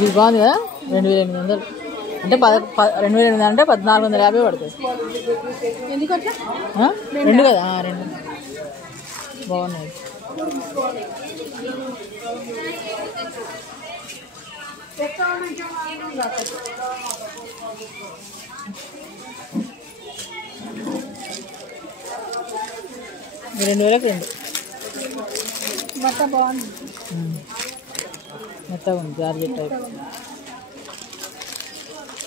ఇది బాగుంది కదా 2800 అంటే 2800 అంటే 1450 పడుతుంది. రెండు కదా రెండు బాగున్నాయి. $2000 రెండు మెత్తగా ఉంది జార్జెట్ టైప్.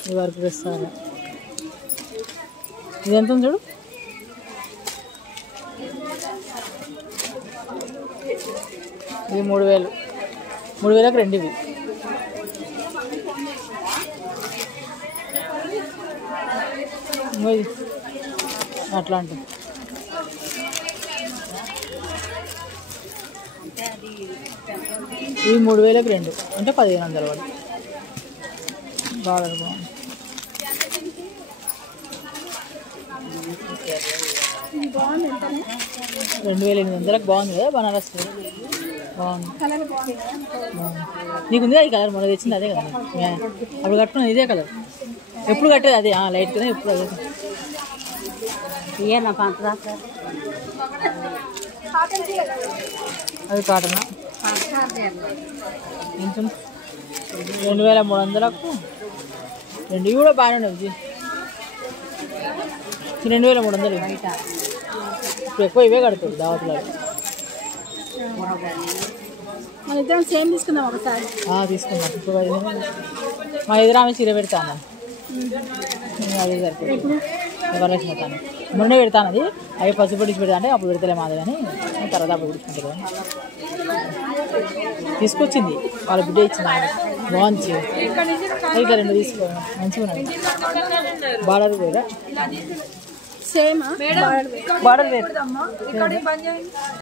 ఇది వర్క్ వేస్తారు. ఇది ఎంత ఉంది చూడు. ఇది 3000 రెండు ఇవి. అట్లాంటి ఇవి 3000 రెండు అంటే 1500 వాడు. బాగా బాగుంది. 2800 బాగుంది కదా బనారస్ బాగుంది. నీకు ఉంది ఈ కలర్ మొన్న తెచ్చింది అదే కదా అప్పుడు కట్టుకున్నది ఇదే కలర్. ఎప్పుడు కట్టేది అదే లైట్ కదా ఎప్పుడు అదే. అది కాటనా కొంచెం 2300కు రెండు ఇవి కూడా బాగానే ఉన్నాయి. 2300 ఇప్పుడు ఎక్కువ ఇవే కడతాడు దావత్లో. సేమ్ తీసుకుందాం ఒకసారి. తీసుకుందాం. ఇప్పుడు మా ఎదురు ఆమె చీర పెడతాను అదే సరిపోతుంది. వరలక్ష్మి పెడతాను మొన్నే పెడతాను. అది అవి పసుపు పొడిచి పెడతా అంటే అప్పుడు పెడతలే మాది కానీ తర్వాత అప్పుడు పుడుచుకుంటారు కానీ తీసుకొచ్చింది వాళ్ళ బిడ్డ ఇచ్చింది. బాగుంది ఇట్లా రెండు తీసుకో మంచిగా ఉన్నాయి. బార్డర్ కూడా సేమ్ బార్డర్ వేరు.